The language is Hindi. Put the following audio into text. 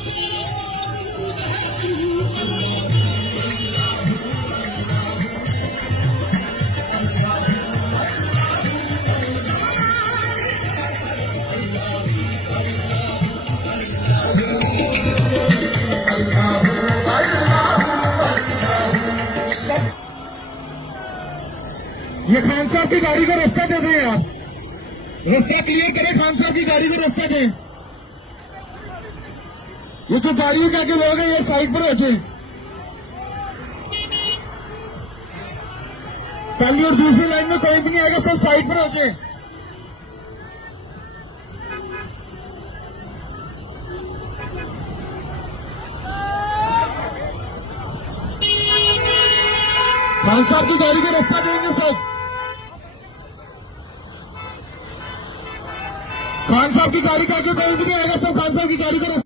ये खान साहब की गाड़ी को रास्ता दे दें आप, रास्ता क्लियर करें, खान साहब की गाड़ी को रास्ता दें। ये जो गाड़ी का के लोग हैं ये साइड पर हो जाए। पहली और दूसरी लाइन में कोई भी नहीं आएगा, सब साइड पर हो जाए। खान साहब की गाड़ी को रास्ता देंगे सब। खान साहब की गाड़ी का आगे कोई भी नहीं आएगा, सब खान साहब की गाड़ी को